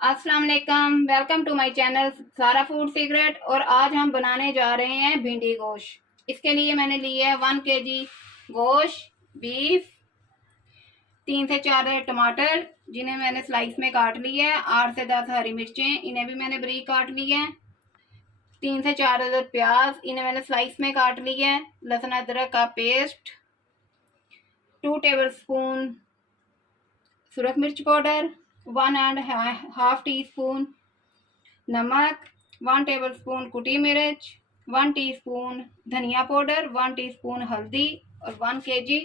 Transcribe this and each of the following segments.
अस्सलाम वालेकुम, welcome to my channel सारा फूड सीक्रेट। और आज हम बनाने जा रहे हैं भिंडी गोश्त। इसके लिए मैंने लिए है 1 kg गोश्त, बीफ, 3 से 4 टमाटर जिन्हें मैंने स्लाइस में काट लिया है, 8 से 10 हरी मिर्चें, इन्हें भी मैंने बारीक काट लिया है, 3 से 4 अदद प्याज, इन्हें मैंने स्लाइस में काट लिया है, लहसुन अदरक का पेस्ट, 2 टेबल स्पून सुरख मिर्च पाउडर, 1.5 टीस्पून नमक, 1 टेबल स्पून कुटी मिर्च, 1 टीस्पून धनिया पाउडर, 1 टीस्पून हल्दी और 1 kg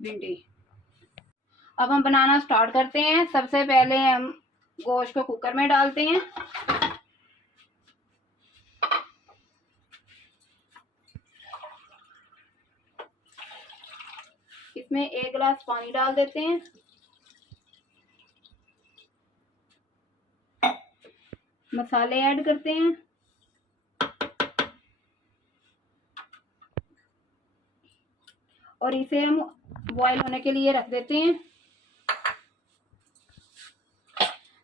भिंडी। अब हम बनाना स्टार्ट करते हैं। सबसे पहले हम गोश्त को कुकर में डालते हैं। इसमें 1 गिलास पानी डाल देते हैं। मसाले ऐड करते हैं। और इसे हम बॉईल होने के लिए रख देते हैं।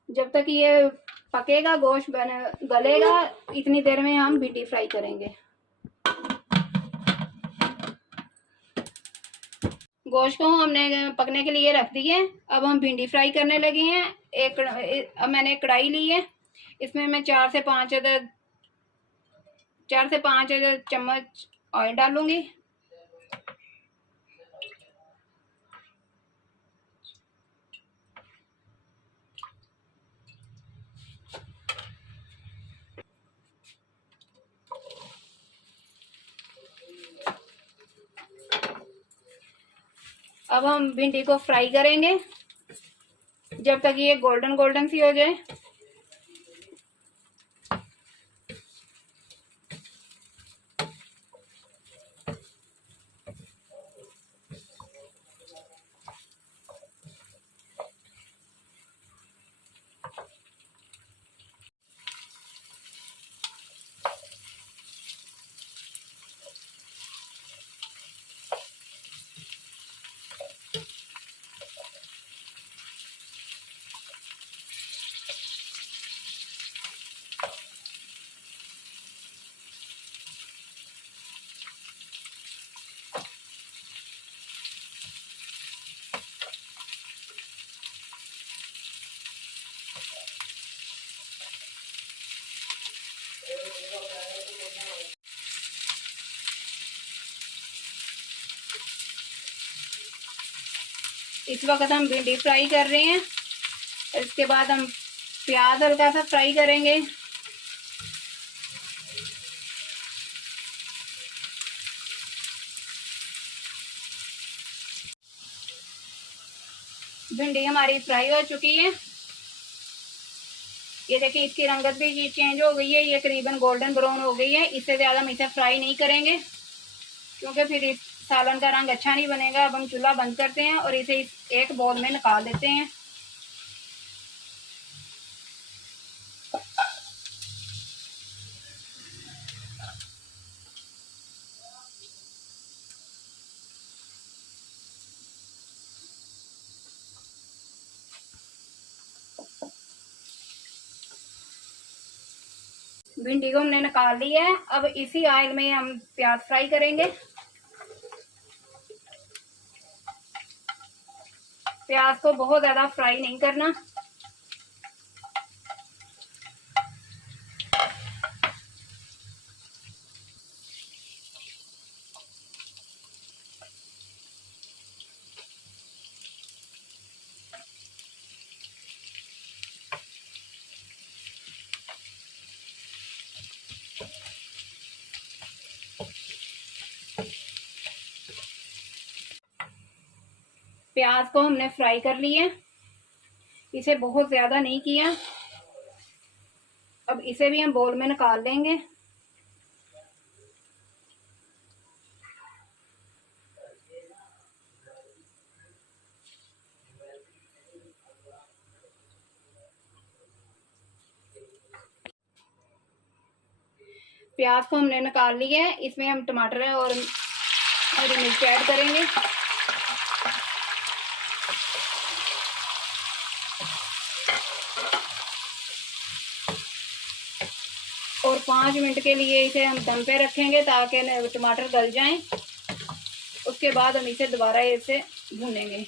जब तक ये पकेगा, गोश्त गलेगा, इतनी देर में हम भिंडी फ्राई करेंगे। गोश्त को हमने पकने के लिए रख दिए। अब हम भिंडी फ्राई करने लगे हैं। अब मैंने एक कढ़ाई ली है। इसमें मैं 4 से 5 चम्मच ऑयल डालूंगी। अब हम भिंडी को फ्राई करेंगे जब तक ये गोल्डन गोल्डन सी हो जाए। इस वक्त हम भिंडी फ्राई कर रहे हैं। इसके बाद हम प्याज हल्का सा फ्राई करेंगे। भिंडी हमारी फ्राई हो चुकी है। ये देखिए, इसकी रंगत भी चेंज हो गई है। ये करीबन गोल्डन ब्राउन हो गई है। इससे ज़्यादा हम इसे फ्राई नहीं करेंगे क्योंकि फिर इस सालन का रंग अच्छा नहीं बनेगा। अब हम चूल्हा बंद करते हैं और इसे एक बाउल में निकाल देते हैं। भिंडी को हमने निकाल लिया है। अब इसी ऑयल में हम प्याज फ्राई करेंगे। प्याज को बहुत ज्यादा फ्राई नहीं करना। प्याज को हमने फ्राई कर लिया। इसे बहुत ज्यादा नहीं किया। अब इसे भी हम बाउल में निकाल लेंगे। प्याज को हमने निकाल लिया है। इसमें हम टमाटर और हरी मिर्च ऐड करेंगे। 5 मिनट के लिए इसे हम दम पे रखेंगे ताकि टमाटर गल जाएं। उसके बाद हम इसे दोबारा इसे भूनेंगे।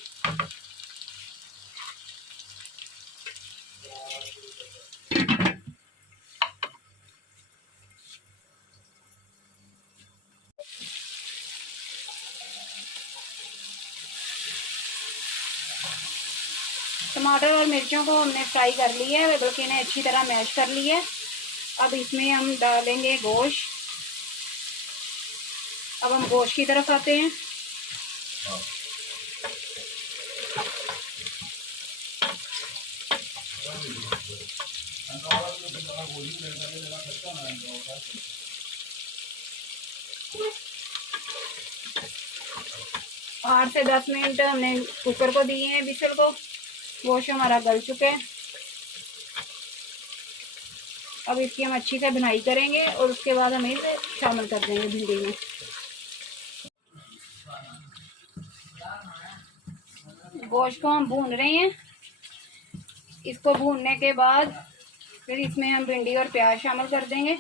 टमाटर और मिर्चों को हमने फ्राई कर लिया है, बल्कि इन्हें अच्छी तरह मैश कर लिया है। अब इसमें हम डालेंगे गोश्त। अब हम गोश्त की तरफ आते हैं। आठ से 10 मिनट हमने कुकर को दिए हैं विसल को। गोश्त हमारा गल चुका है। अब इसकी हम अच्छी से भुनाई करेंगे और उसके बाद हम इसे शामिल कर देंगे भिंडी में। गोश्त को हम भून रहे हैं। इसको भूनने के बाद फिर इसमें हम भिंडी और प्याज शामिल कर देंगे।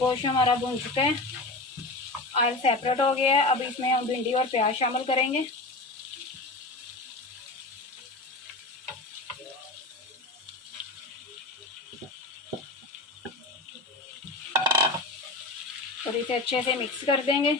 गोश्त हमारा भून चुका है, ऑयल सेपरेट हो गया है। अब इसमें हम भिंडी और प्याज शामिल करेंगे। और इसे अच्छे से मिक्स कर देंगे।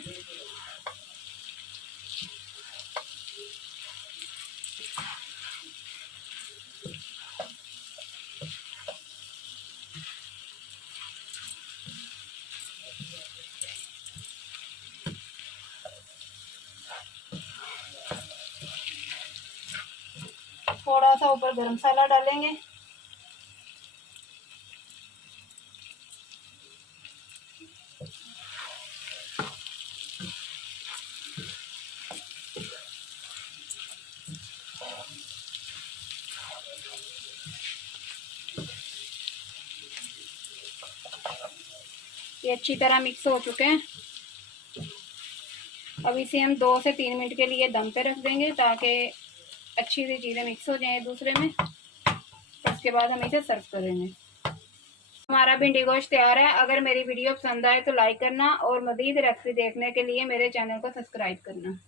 थोड़ा सा ऊपर गरम मसाला डालेंगे। ये अच्छी तरह मिक्स हो चुके हैं। अब इसे हम 2 से 3 मिनट के लिए दम पे रख देंगे ताकि अच्छी सी चीज़ें मिक्स हो जाएं एक दूसरे में। उसके बाद हम इसे सर्व करेंगे। हमारा भिंडी गोश्त तैयार है। अगर मेरी वीडियो पसंद आए तो लाइक करना और मज़ीद रेसिपी देखने के लिए मेरे चैनल को सब्सक्राइब करना।